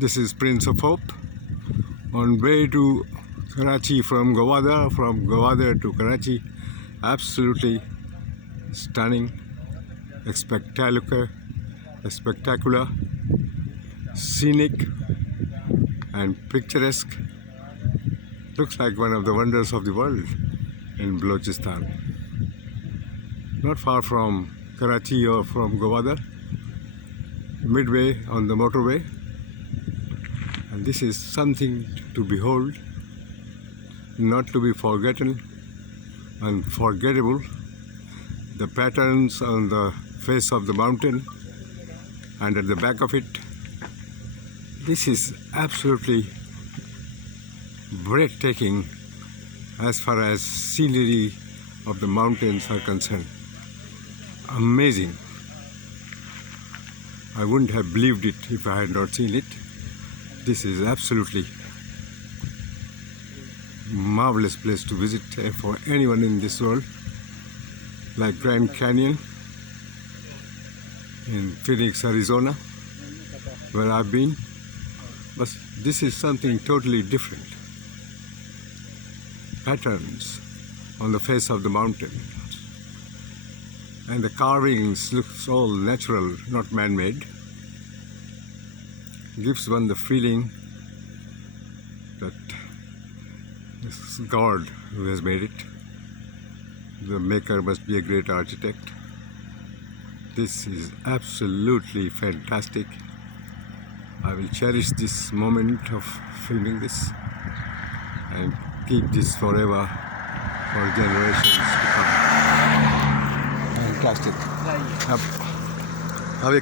This is Prince of Hope on way to Karachi from Gwadar to Karachi. Absolutely stunning, spectacular, scenic and picturesque. Looks like one of the wonders of the world in Balochistan. Not far from Karachi or from Gwadar, midway on the motorway. And this is something to behold, not to be forgotten, unforgettable. The patterns on the face of the mountain and at the back of it. This is absolutely breathtaking as far as scenery of the mountains are concerned. Amazing. I wouldn't have believed it if I had not seen it. This is absolutely marvelous place to visit for anyone in this world, like Grand Canyon in Phoenix, Arizona, where I've been. But this is something totally different. Patterns on the face of the mountain. And the carvings look all natural, not man-made. Gives one the feeling that this is God who has made it. The maker must be a great architect. This is absolutely fantastic. I will cherish this moment of filming this and keep this forever for generations to come. Fantastic.